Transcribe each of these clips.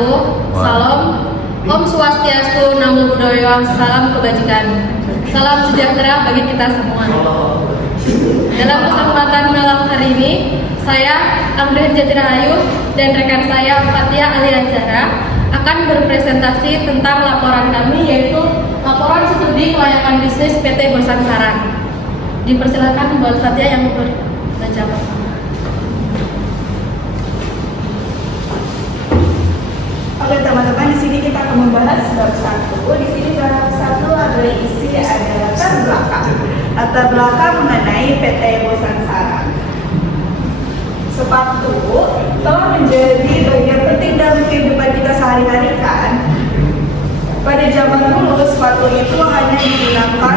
wabarakatuh. Salam Om Swastiastu, Namo Buddhaya, salam kebajikan. Salam sejahtera bagi kita semua. Dalam kesempatan malam hari ini, saya Amrihan Jatirahayu dan rekan saya Fatia Alia Zahra akan berpresentasi tentang laporan kami, yaitu laporan studi kelayakan bisnis PT Bosan Sarang. Dipersilakan buat Fatia yang membaca. Oke teman-teman, di sini kita akan membahas bab 1. Di sini bab 1 adalah isi ada latar belakang. Latar belakang mengenai PT Bosan Sarang. Sepatu telah menjadi bagian penting dalam kehidupan kita sehari-hari kan. Pada zaman dulu sepatu itu hanya digunakan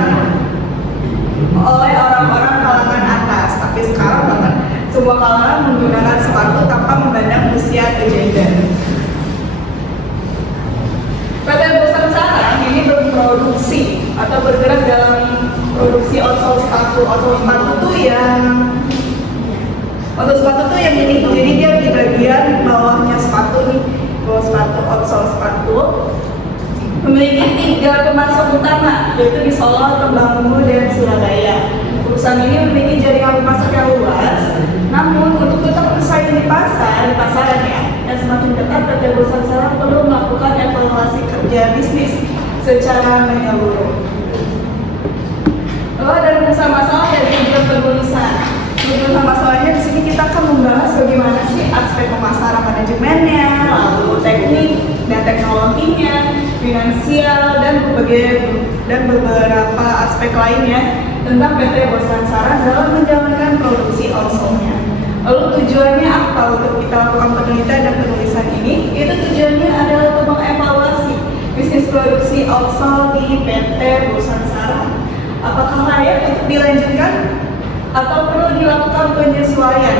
oleh orang-orang kalangan atas, tapi sekarang bahkan semua kalangan menggunakan sepatu tanpa memandang usia atau gender. PT Bosan Sarang ini berproduksi atau bergerak dalam produksi outsole sepatu. Outsole sepatu tuh yang ini, jadi dia di bagian bawahnya sepatu nih, bawah sepatu, outsole sepatu memiliki 3 pemasok utama, yaitu di Solo, Temanggung, dan Surabaya. Perusahaan ini memiliki jaringan pemasok yang luas, namun untuk tetap bersaing di pasarannya dan semakin dekat, PT Bosan Sarang perlu melakukan evaluasi kerja bisnis secara menyeluruh. Lalu ada masalah dan juga penulisan. Untuk masalahnya di sini kita akan membahas bagaimana sih aspek pemasaran manajemennya, lalu teknik dan teknologinya, finansial dan beberapa aspek lainnya tentang PT Bosan Sarang dalam menjalankan produksi outsole-nya. Lalu tujuannya apa untuk kita lakukan penelitian dan penulisan ini? Itu tujuannya adalah untuk mengevaluasi bisnis produksi outsole di PT Bosan Sarang. Apakah layak untuk dilanjutkan atau perlu dilakukan penyesuaian,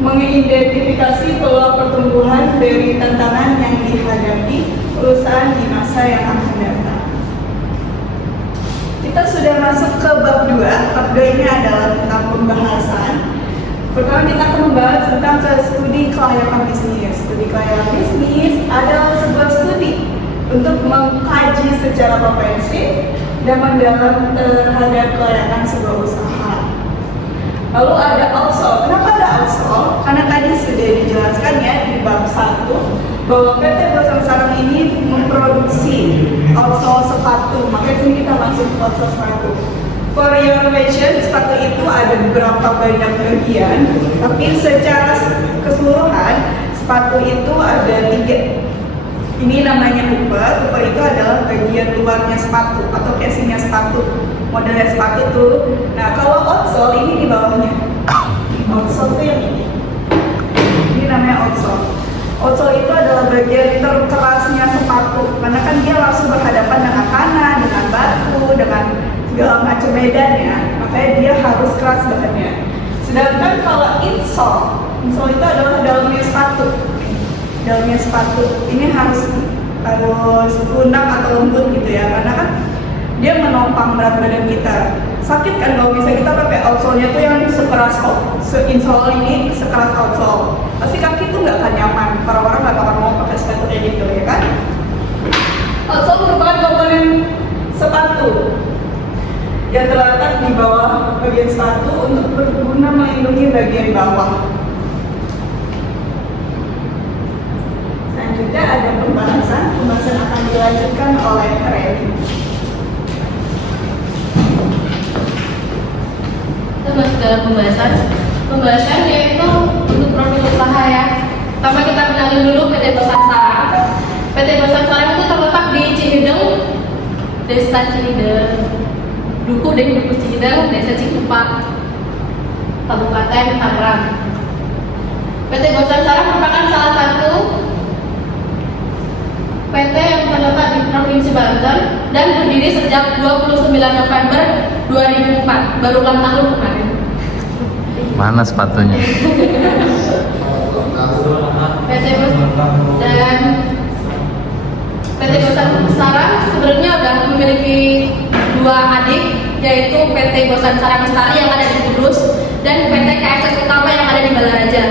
mengidentifikasi peluang pertumbuhan dari tantangan yang dihadapi perusahaan di masa yang akan datang. Kita sudah masuk ke bab 2. Bab 2 ini adalah tentang pembahasan. Pertama kita akan membahas tentang studi kelayakan bisnis. Studi kelayakan bisnis adalah sebuah studi untuk mengkaji secara komprehensif dan mendalam terhadap kelayakan sebuah usaha. Lalu ada outsole. Kenapa ada outsole? Karena tadi sudah dijelaskan ya di bab 1 bahwa PT Bosan Sarang ini memproduksi outsole sepatu. Makanya ini kita masuk ke outsole sepatu. For your information, sepatu itu ada beberapa banyak bagian, tapi secara keseluruhan sepatu itu ada 3. Ini namanya hooper. Hooper itu adalah bagian luarnya sepatu atau casingnya sepatu, modelnya sepatu tuh. Nah kalau outsole ini di bawahnya. Outsole itu yang ini. Ini namanya outsole. Outsole itu adalah bagian terkerasnya sepatu, karena kan dia langsung berhadapan dengan tanah, dengan batu, dengan segala macam medannya, makanya dia harus keras bahannya. Sedangkan kalau insole itu adalah dalamnya sepatu. Dalamnya sepatu ini harus lunak atau lembut gitu ya, karena kan dia menopang berat badan kita. Sakit kan kalau misalnya kita pakai outsole-nya tuh yang sekeras insole ini sekeras outsole, pasti kaki tuh nggak akan nyaman. Para orang nggak bakal mau pakai sepatu kayak gitu ya kan. Outsole merupakan komponen sepatu yang terletak di bawah bagian sepatu untuk berguna melindungi bagian bawah. Selanjutnya ada pembahasan akan dilanjutkan oleh Reni. Kita masuk dalam pembahasan yaitu untuk produk usaha ya. Pertama kita kenalin dulu PT Bosan Sarang. PT Bosan Sarang itu terletak di Cihideng, Desa Cihideng, Duku Cihideng, Desa Cikupa, Kabupaten Tangerang. PT Bosan Sarang merupakan salah satu PT yang terletak di Provinsi Banten dan berdiri sejak 29 November 2004, baru ulang tahun kemarin. Mana sepatunya? PT Bosan Sarang sebenarnya udah memiliki 2 adik, yaitu PT Bosan Sarang Lestari yang ada di Kudus dan PT KSS Utama yang ada di Balaraja.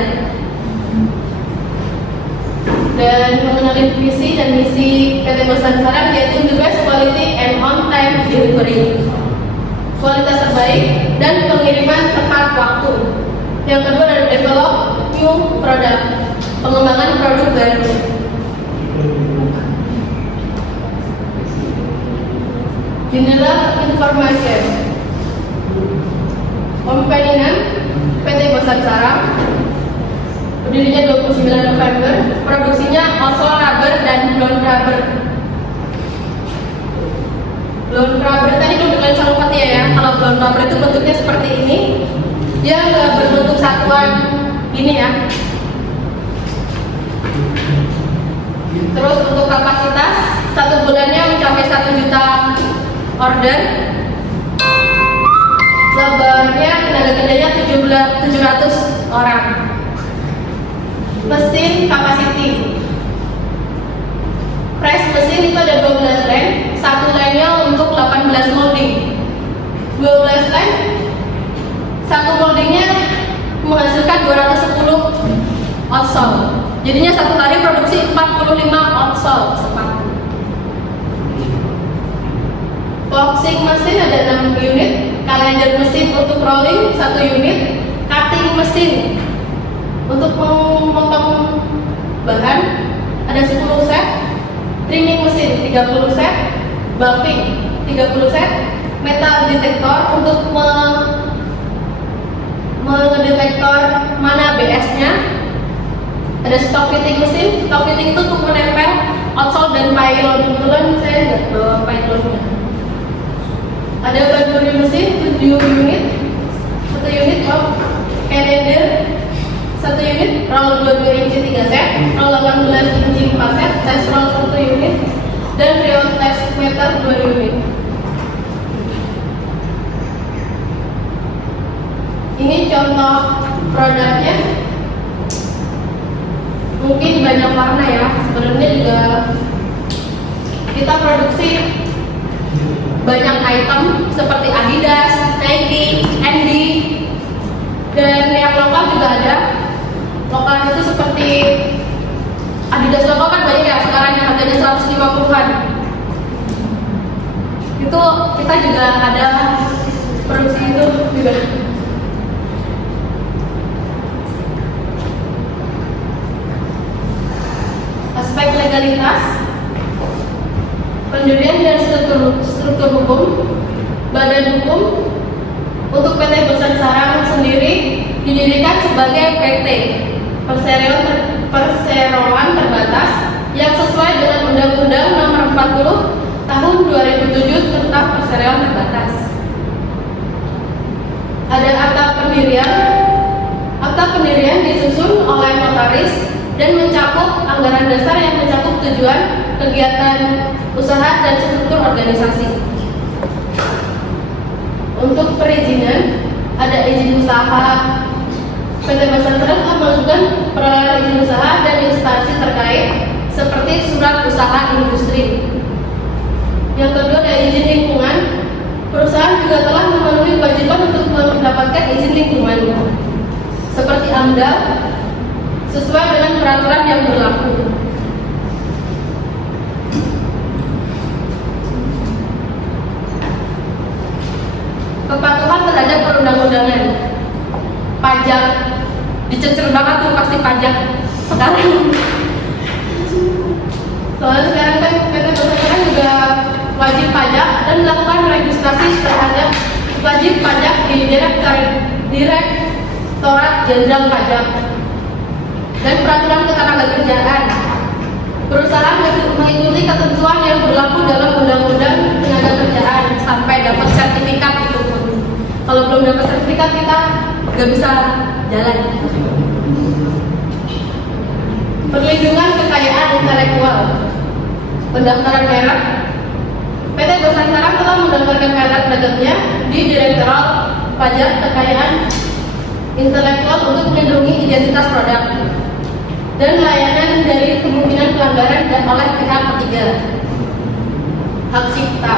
Dan mengenalin visi dan misi PT Bosan Sarang, yaitu the best quality and on time delivery, kualitas terbaik dan pengiriman tepat waktu. Yang kedua adalah develop new product, pengembangan produk baru. General information. Kompetinan PT Bosan Sarang, berdirinya 29 November, produksinya Oslo rubber dan blown rubber. Blown rubber tadi belum kalian salupati ya. Kalau blown rubber itu bentuknya seperti ini, dia nggak berbentuk satuan ini ya. Terus untuk kapasitas, satu bulannya mencapai 1 juta order. Lebarnya tenaga kerjanya 700 orang. Mesin capacity, press mesin itu ada 12 line, satu line-nya untuk 18 molding. 12 line, satu moldingnya menghasilkan 210 outsole. Jadinya satu hari produksi 45 outsole sepatu. Boxing mesin ada 6 unit, kalender mesin untuk rolling 1 unit, cutting mesin untuk memotong bahan ada 10 set, trimming mesin 30 set, buffing 30 set, metal detektor untuk mendetektor mana BS-nya, ada stock fitting mesin. Stock fitting itu untuk menempel outsole dan pylon. Kebetulan saya nggak bawa pylonnya. Ada banduri mesin 7 unit, 1 unit box calendar, 1 unit, roll 22 inci 3 set, roll 18 inci 4 set, test roll 1 unit, dan real test meter 2 unit. Ini contoh produknya. Mungkin banyak warna ya. Sebenarnya juga kita produksi banyak item seperti Adidas, Nike, Andy, dan yang lokal juga ada. Lokal itu seperti Adidas lokal kan banyak ya sekarang yang harganya 150-an. Itu kita juga ada produksi itu juga. Aspek legalitas, pendirian dan struktur hukum. Badan hukum untuk PT Bosan Sarang sendiri didirikan sebagai PT Perseroan Terbatas yang sesuai dengan Undang-Undang Nomor 40 Tahun 2007 tentang Perseroan Terbatas. Ada akta pendirian. Akta pendirian disusun oleh notaris dan mencakup anggaran dasar yang mencakup tujuan, kegiatan usaha dan struktur organisasi. Untuk perizinan, ada izin usaha. PT Bosan Sarang akan mengajukan perolahan izin usaha dan instansi terkait seperti surat usaha industri. Yang kedua ada izin lingkungan. Perusahaan juga telah memenuhi kewajiban untuk mendapatkan izin lingkungan seperti AMDAL sesuai dengan peraturan yang berlaku. Kepatuhan terhadap perundang-undangan. Pajak, dicecer banget tuh pasti pajak sekarang. Soalnya sekarang kan PT Bosan Sarang juga wajib pajak dan melakukan registrasi terhadap wajib pajak di Direktorat Jenderal Pajak dan peraturan ketenagakerjaan. Perusahaan mengikuti ketentuan yang berlaku dalam Undang-Undang Ketenagakerjaan sampai dapat sertifikat itu pun. Kalau belum dapat sertifikat kita nggak bisa jalan. Perlindungan kekayaan intelektual. Pendaftaran merek. PT Bosan Sarang telah mendaftarkan merek dagangnya di Direktorat Pajak Kekayaan Intelektual untuk melindungi identitas produk dan layanan dari kemungkinan pelanggaran dan oleh pihak ketiga. Hak cipta.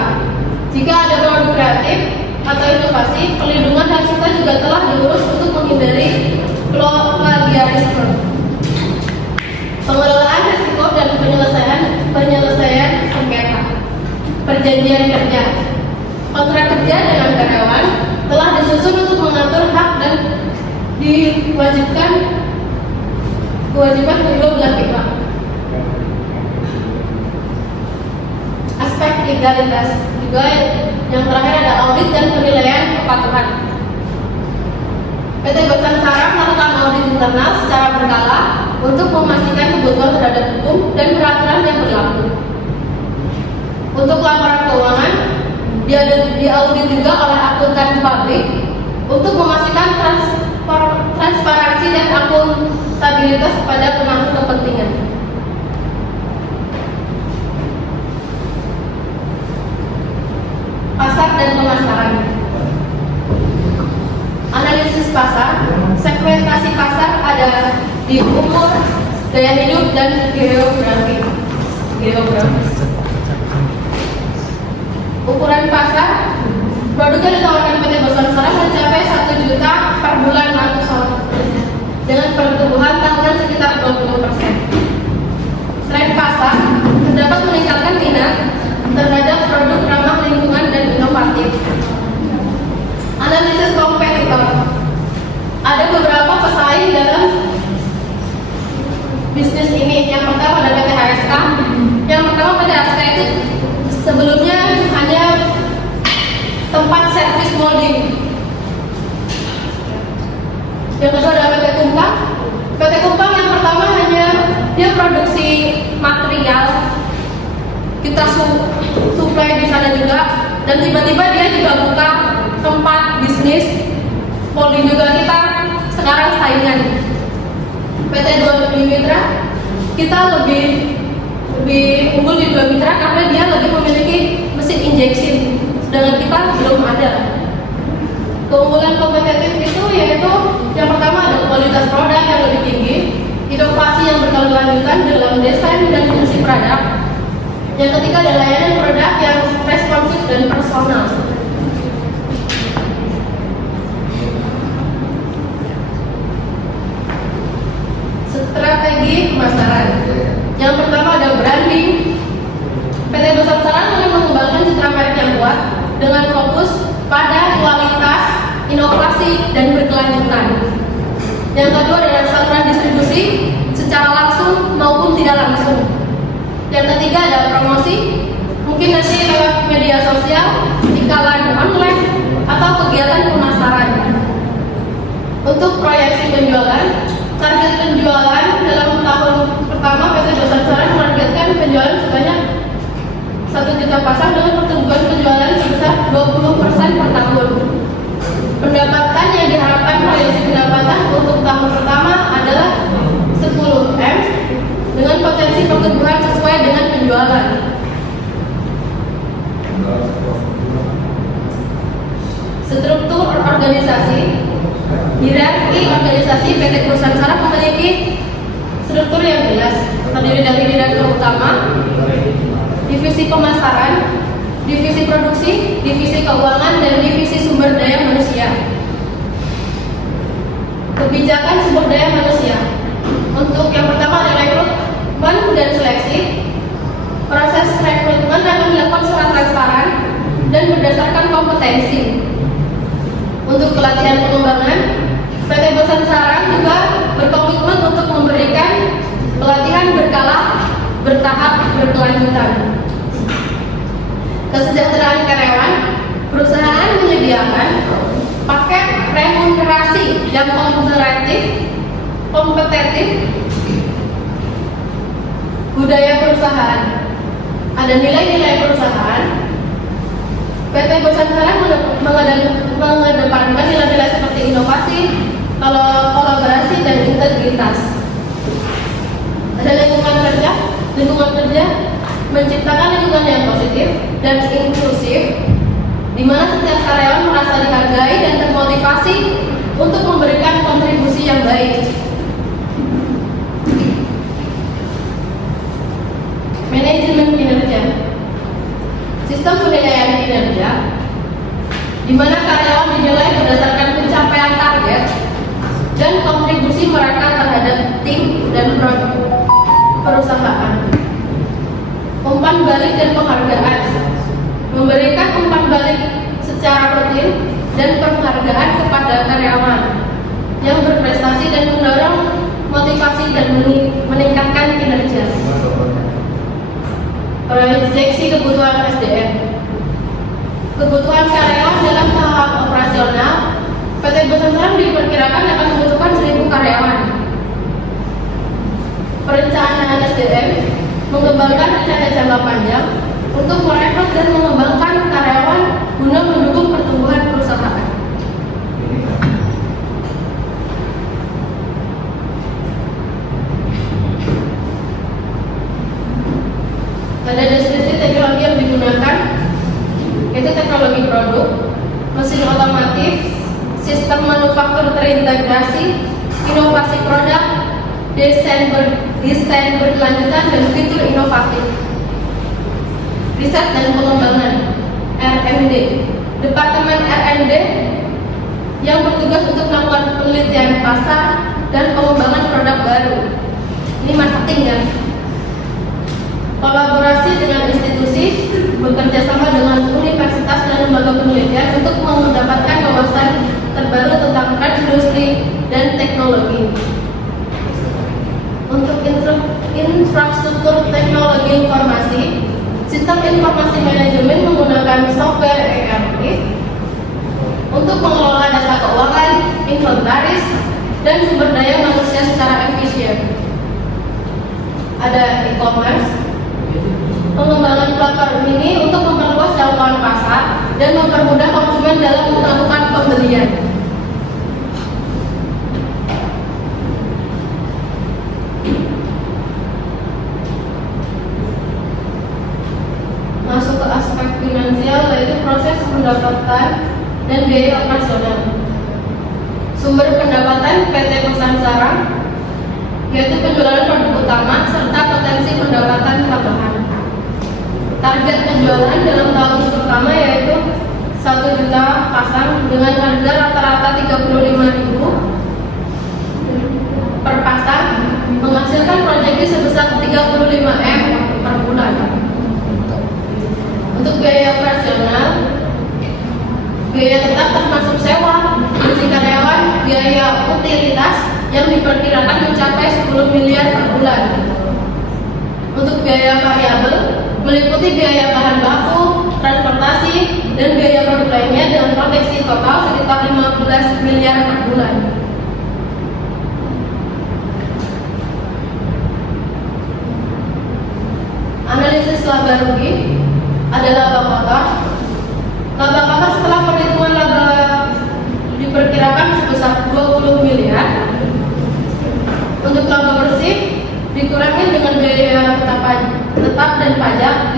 Jika ada produk kreatif atau inovasi, pelindungan hak cipta juga telah diurus untuk menghindari plagiarisme. Pengelolaan risiko dan penyelesaian perjanjian kerja. Kontrak kerja dengan karyawan telah disusun untuk mengatur hak dan kewajiban kedua belah pihak. Aspek legalitas juga yang terakhir ada audit dan penilaian kepatuhan. PT Basansara melakukan audit internal secara berkala untuk memastikan kebutuhan terhadap hukum dan peraturan yang berlaku. Untuk laporan keuangan, diaudit juga oleh akuntan publik untuk memastikan transparansi dan akuntabilitas pada pemangku kepentingan. Pasar dan pemasaran. Analisis pasar, segmentasi pasar ada di umur, gaya hidup, dan geografi. Ukuran pasar, produk yang ditawarkan PT Basansara mencapai 1 juta per bulan dengan pertumbuhan tahunan sekitar 20%. Selain pasar, terdapat meningkatkan minat terhadap produk ramah lingkungan dan inovatif. Analisis kompetitor, ada beberapa pesaing dalam bisnis ini. Yang pertama ada PT HSK. Yang pertama PT HSK itu sebelumnya hanya tempat servis molding. Yang kedua ada PT Kumpang. PT Kumpang yang pertama hanya dia produksi material, kita supply di sana juga, dan tiba-tiba dia juga buka tempat bisnis molding juga. Kita sekarang saingan. PT Dua Mitra, kita lebih unggul di Dua Mitra karena dia lebih memiliki mesin injection, sedangkan kita belum ada. Keunggulan kompetitif itu yaitu yang pertama ada kualitas produk yang lebih tinggi, inovasi yang berkelanjutan dalam desain dan fungsi produk. Yang ketiga ada layanan produk yang responsif dan personal. Strategi pemasaran. Yang pertama ada branding. PT Basansara mulai mengembangkan citra merek yang kuat dengan fokus pada kualitas, inovasi, dan berkelanjutan. Yang kedua adalah saluran distribusi secara langsung maupun tidak langsung. Yang ketiga ada promosi, mungkin nanti lewat media sosial, iklan online, atau kegiatan pemasaran. Untuk proyeksi penjualan, target penjualan dalam tahun pertama PT Basansara menargetkan penjualan sebanyak 1 juta pasang dengan pertumbuhan penjualan sebesar 20% per tahun. Pendapatan yang diharapkan proyeksi pendapatan untuk tahun pertama adalah 10 M dengan potensi pertumbuhan sesuai dengan penjualan. Struktur organisasi, hierarki organisasi PT Basansara memiliki struktur yang jelas, terdiri dari direktur utama, divisi pemasaran, divisi produksi, divisi keuangan, dan divisi sumber daya manusia. Kebijakan sumber daya manusia. Untuk yang pertama ada rekrutmen dan seleksi. Proses rekrutmen akan dilakukan secara transparan dan berdasarkan kompetensi. Untuk pelatihan pengembangan, PT Basansara juga berkomitmen untuk memberikan pelatihan berkala, bertahap, berkelanjutan. Kesejahteraan karyawan, perusahaan menyediakan paket remunerasi yang kompetitif, budaya perusahaan, ada nilai-nilai perusahaan. PT Basansara mengedepankan nilai-nilai seperti inovasi, kolaborasi, dan integritas. Ada lingkungan kerja menciptakan lingkungan yang positif dan inklusif, di mana setiap karyawan merasa dihargai dan termotivasi untuk memberikan kontribusi yang baik. Manajemen kinerja. Sistem penilaian kinerja, di mana karyawan dinilai berdasarkan pencapaian target dan kontribusi mereka terhadap tim dan perusahaan. Umpan balik dan penghargaan. memberikan umpan balik secara rutin dan penghargaan kepada karyawan yang berprestasi dan mendorong motivasi dan meningkatkan kinerja. Proyeksi kebutuhan SDM. Kebutuhan karyawan dalam tahap operasional, PT Bersangkutan diperkirakan akan membutuhkan 1.000 karyawan. Perencanaan SDM mengembangkan rencana jangka panjang untuk merekrut dan mengembangkan karyawan guna mendukung pertumbuhan perusahaan. Ada deskripsi teknologi yang digunakan, yaitu teknologi produk, mesin otomatis, sistem manufaktur terintegrasi, inovasi produk, desain berkelanjutan dan fitur inovatif. Riset dan pengembangan R&D. Departemen R&D yang bertugas untuk melakukan penelitian pasar dan pengembangan produk baru. Ini marketing ya. Kolaborasi dengan institusi, bekerja sama dengan universitas dan lembaga penelitian untuk mendapatkan wawasan terbaru tentang tren industri dan teknologi. Untuk infrastruktur teknologi informasi, sistem informasi manajemen menggunakan software ERP untuk mengelola data keuangan, inventaris, dan sumber daya manusia secara efisien. Ada e-commerce, pengembangan platform ini untuk memperluas jangkauan pasar dan mempermudah konsumen dalam melakukan pembelian. Masuk ke aspek finansial, yaitu proses pendapatan dan biaya operasional. Sumber pendapatan PT Nusantara, yaitu penjualan produk utama serta potensi pendapatan tambahan. Target penjualan dalam tahun pertama yaitu 1 juta pasang dengan harga rata-rata 35.000 per pasang, menghasilkan proyeksi sebesar 35M per bulan. Untuk biaya operasional, biaya tetap termasuk sewa, gaji karyawan, biaya utilitas yang diperkirakan mencapai 10 miliar per bulan. Untuk biaya variabel meliputi biaya bahan baku, transportasi, dan biaya produk lainnya dengan proteksi total sekitar 15 miliar per bulan. Analisis laba rugi ada laba kotor. Laba kotor setelah perhitungan laba diperkirakan sebesar 20 miliar. Untuk laba bersih dikurangi dengan biaya tetap dan pajak,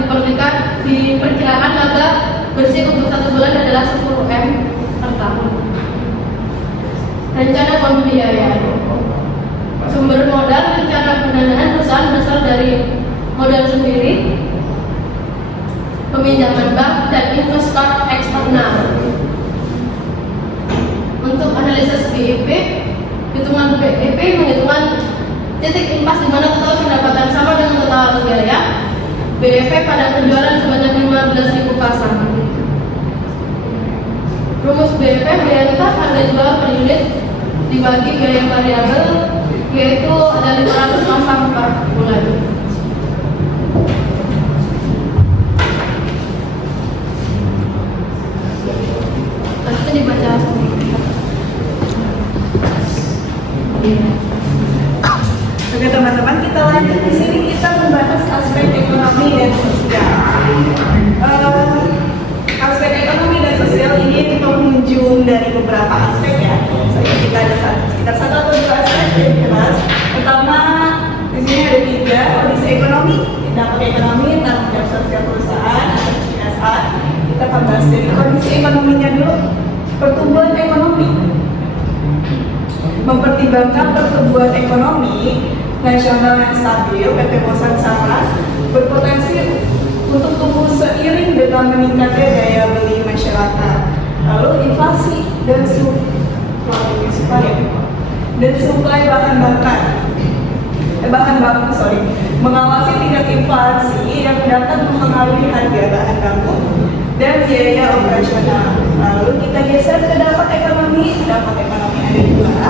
diperkirakan laba bersih untuk 1 bulan adalah 10M per tahun. Rencana pembiayaan. Sumber modal rencana pendanaan perusahaan berasal dari modal sendiri, peminjaman bank, dan investor eksternal. Untuk analisis BEP, hitungan BEP menghitungkan titik impas di mana total pendapatan sama dengan total biaya. BEP pada penjualan sebanyak 15.000 pasang. Rumus BEP biaya tetap harga jual per unit dibagi biaya variabel, yaitu ada 500 pasang per bulan. Itu dibaca sendiri. Oke teman-teman, kita lanjut. Di sini kita membahas aspek ekonomi dan sosial. Aspek ekonomi dan sosial ini mengunjung dari beberapa aspek ya. Jadi kita ada sekitar 1 atau 2 aspek yang jelas. Pertama, di sini ada 3, kondisi ekonomi, dampak ekonomi, tanggung jawab sosial perusahaan atau CSR. Kita akan bahas dari kondisi ekonominya dulu. Pertumbuhan ekonomi. Mempertimbangkan pertumbuhan ekonomi nasional yang stabil, PT Nusantara berpotensi untuk tumbuh seiring dengan meningkatnya daya beli masyarakat. Lalu inflasi dan suplai bahan baku, mengawasi tingkat inflasi yang dapat mempengaruhi harga bahan baku dan biaya operasional. Lalu kita geser ke dampak ekonomi. Dampak ekonomi ada dua,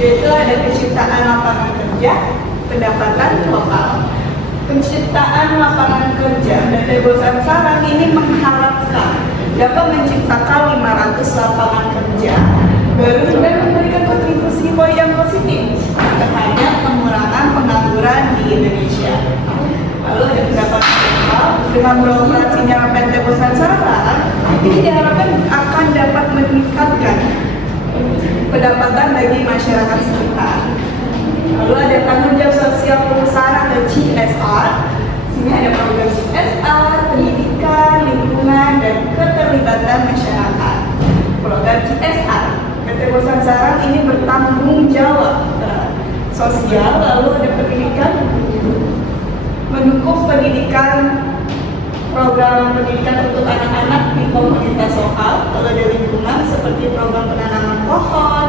yaitu ada penciptaan lapangan kerja, pendapatan lokal. Penciptaan lapangan kerja PT Bosan Sarang ini mengharapkan dapat menciptakan 500 lapangan kerja baru dan memberikan kontribusi yang positif terhadap pengurangan pengangguran di Indonesia. Lalu ada pendapatan lokal. Dengan beroperasinya PT Bosan Sarang ini diharapkan akan dapat meningkatkan pendapatan bagi masyarakat sekitar. Lalu ada tanggung jawab sosial perusahaan atau CSR. Sini ada program CSR, pendidikan, lingkungan, dan keterlibatan masyarakat. Program CSR, PT Bosan Sarang ini bertanggung jawab sosial. Lalu ada pendidikan, mendukung pendidikan, program pendidikan untuk anak-anak di komunitas lokal. Lalu ada lingkungan seperti program penanaman pohon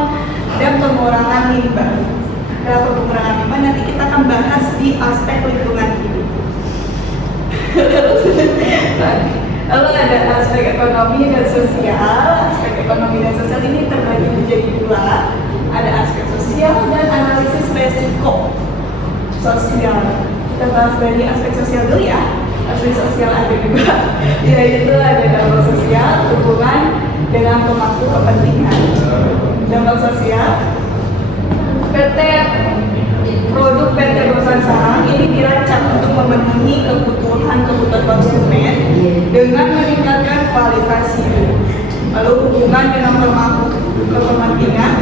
dan pengurangan limbah. Kalau pengurangan limbah nanti kita akan bahas di aspek lingkungan hidup. Lalu ada aspek ekonomi dan sosial. Aspek ekonomi dan sosial ini terbagi menjadi dua. Ada aspek sosial dan analisis resiko sosial. Kita bahas dari aspek sosial dulu ya. Aspek sosial ada juga, yaitu ada dampak sosial hubungan dengan pemangku kepentingan. Dampak sosial, produk PT Bosan Sarang ini dirancang untuk memenuhi kebutuhan konsumen dengan meningkatkan kualitas hidup. Lalu hubungan dengan pemangku kepentingan,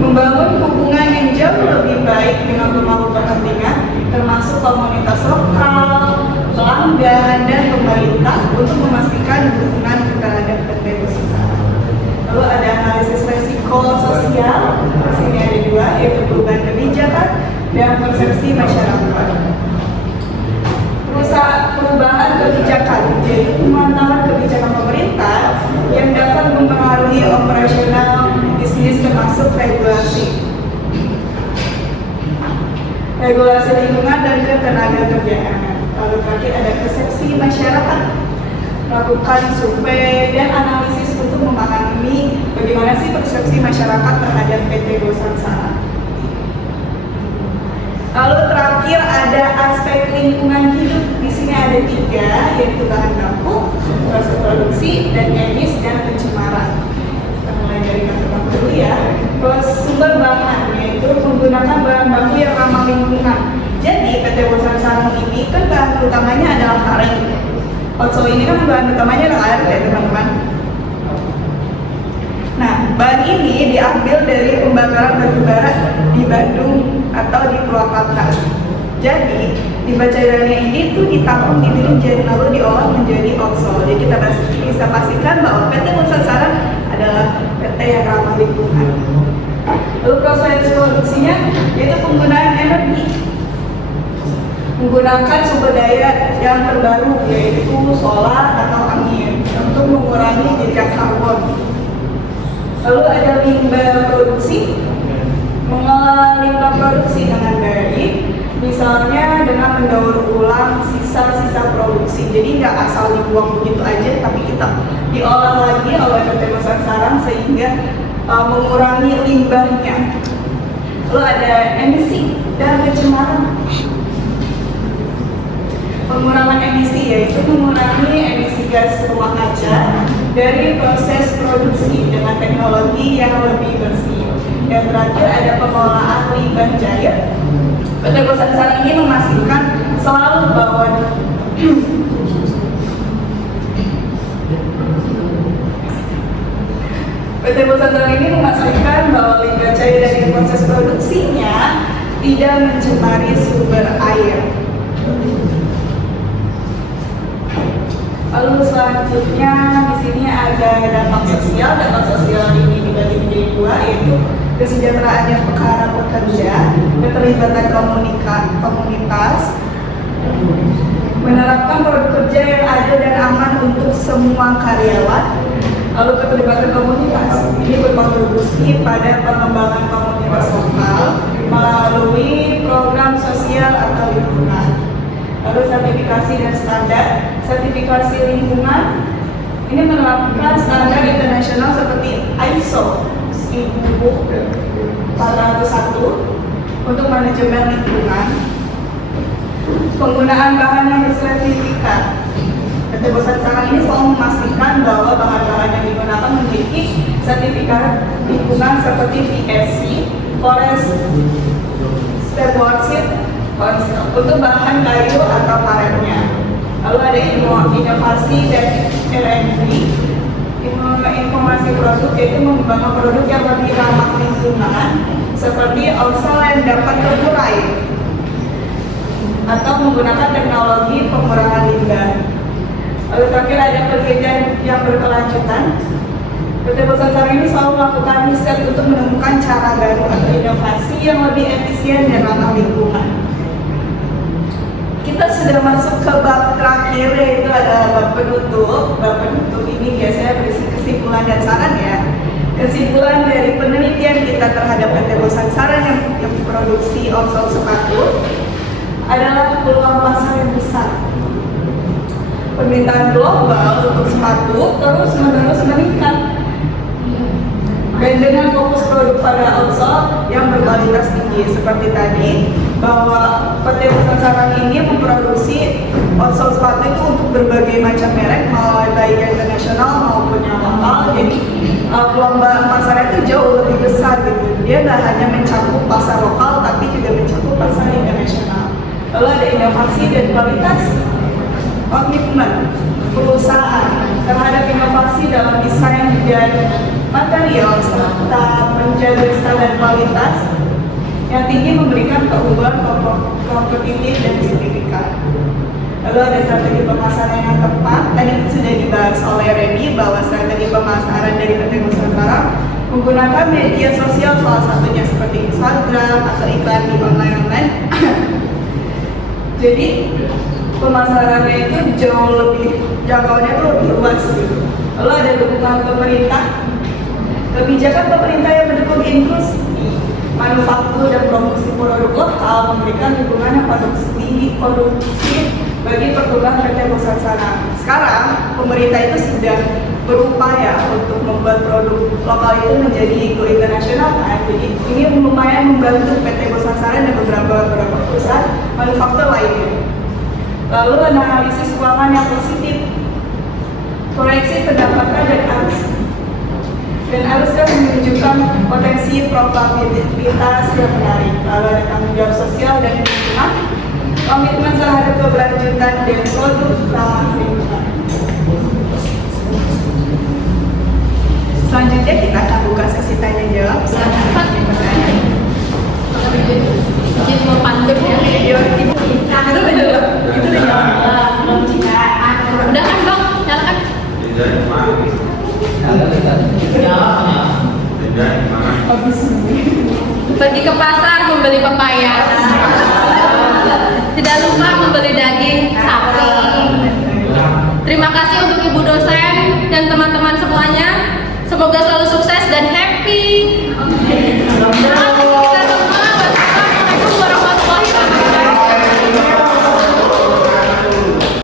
membangun hubungan yang jauh lebih baik dengan pemangku kepentingan, termasuk komunitas lokal, pelanggan, dan pemerintah untuk memastikan dukungan terhadap PT Bosan Sarang. Lalu ada analisis resiko sosial. Sini ada dua, yaitu perubahan kebijakan dan persepsi masyarakat. Perubahan kebijakan, yaitu pemantauan kebijakan pemerintah yang dapat mempengaruhi operasional bisnis termasuk regulasi lingkungan dan ketenagakerjaan. Lalu terakhir ada persepsi masyarakat, lakukan survei dan analisis untuk memahami bagaimana sih persepsi masyarakat terhadap PT Bosan Sarang. Lalu terakhir ada aspek lingkungan hidup. Di sini ada tiga, yaitu bahan baku, proses produksi, dan emis dan pencemaran. Kita mulai dari bahan baku dulu ya. Terus sumber bahan, yaitu menggunakan bahan baku yang ramah lingkungan. Jadi PT Bosan Sarang ini kan bahan utamanya adalah karet. Otso ini kan bahan utamanya adalah air ya teman-teman. Nah, bahan ini diambil dari pembakaran batu bara di Bandung atau di Purwakarta. Jadi, limbah cairannya ini tuh ditampung di dirijen lalu diolah menjadi otso. Jadi kita bisa pastikan bahwa PT Bosan Sarang adalah PT yang ramah lingkungan. Lalu proses produksinya yaitu penggunaan energi, menggunakan sumber daya yang terbaru yaitu solar atau angin untuk mengurangi jejak karbon. Lalu ada limbah produksi, mengolah limbah produksi dengan baik, misalnya dengan mendaur ulang sisa-sisa produksi. Jadi nggak asal dibuang begitu aja, tapi kita diolah lagi oleh PT Bosan Sarang sehingga mengurangi limbahnya. Lalu ada emisi dan pencemaran. Pengurangan emisi yaitu mengurangi emisi gas rumah kaca dari proses produksi dengan teknologi yang lebih bersih. Dan terakhir ada pengolahan limbah cair. PT Bosan Sarang ini memastikan selalu bahwa PT Bosan Sarang ini memastikan bahwa limbah cair dari proses produksinya tidak mencemari sumber air. Lalu selanjutnya di sini ada dampak sosial. Dampak sosial ini dibagi menjadi dua, yaitu kesejahteraan yang para pekerja, keterlibatan komunitas, menerapkan produk kerja yang adil dan aman untuk semua karyawan. Lalu keterlibatan komunitas ini berkontribusi pada pengembangan komunitas lokal melalui program sosial atau lingkungan. Lalu sampai sertifikasi dan standar. Sertifikasi lingkungan ini menerapkan standar internasional seperti ISO 10401 untuk manajemen lingkungan. Penggunaan bahan yang bersertifikat. PT Bosat Sarang ini selalu memastikan bahwa bahan-bahan yang digunakan memiliki sertifikat lingkungan seperti VSC, Forest Stewardship Council untuk bahan kayu atau karetnya. Lalu ada inovasi dan R&D, informasi produk, yaitu membangun produk yang lebih ramah lingkungan seperti outsole yang dapat terurai atau menggunakan teknologi pengurangan limbah. Lalu terakhir ada penelitian yang berkelanjutan. PT Bosat Sarang ini selalu melakukan riset untuk menemukan cara baru atau inovasi yang lebih efisien dan ramah lingkungan. Kita sudah masuk ke bab terakhir, yaitu adalah bab penutup. Bab penutup ini biasanya berisi kesimpulan dan saran ya. Kesimpulan dari penelitian kita terhadap PT Bosat Sarang yang memproduksi outsole sepatu adalah peluang pasar yang besar. Permintaan global untuk sepatu terus-menerus meningkat. Dan dengan fokus produk pada outsole yang berkualitas tinggi seperti tadi, bahwa PT Bosat Sarang ini memproduksi outsole sepatu itu untuk berbagai macam merek, baik internasional maupun yang lokal. Jadi peluang pasarnya itu jauh lebih besar gitu. Dia nggak hanya mencakup pasar lokal, tapi juga mencakup pasar internasional. Lalu ada inovasi dan kualitas. Komitmen perusahaan terhadap inovasi dalam desain dan material serta menjaga standar kualitas yang tinggi memberikan keunggulan kompetitif dan signifikan. Lalu ada strategi pemasaran yang tepat. Tadi sudah dibahas oleh Reni bahwa strategi pemasaran dari PT Bosat Sarang menggunakan media sosial, salah satunya seperti Instagram atau iklan di online. Jadi pemasarannya itu jauh lebih, jangkauannya itu lebih luas gitu. Lalu ada dukungan pemerintah. Kebijakan pemerintah yang mendukung inklusi manufaktur dan promosi produk lokal memberikan dukungan yang produksi bagi pertumbuhan PT Bosat Sarang. Sekarang pemerintah itu sudah berupaya untuk membuat produk lokal itu menjadi go internasional kan. Jadi ini lumayan membantu PT Bosat Sarang dan beberapa perusahaan manufaktur lainnya. Lalu analisis keuangan yang positif, koreksi pendapatan dan haruskan menunjukkan potensi probabilitas yang menarik. Lalu ada tanggung jawab sosial dan lingkungan, komitmen terhadap keberlanjutan dan produk ramah lingkungan. Selanjutnya kita akan buka sesi tanya jawab. Selamat jadi mau pandem ya. Itu udah jawab. Udah kan Bang, nyalakan. Pergi ke pasar membeli pepaya. Tidak lupa membeli daging sapi. Terima kasih untuk Ibu dosen dan teman-teman semuanya. Semoga selalu sukses dan happy.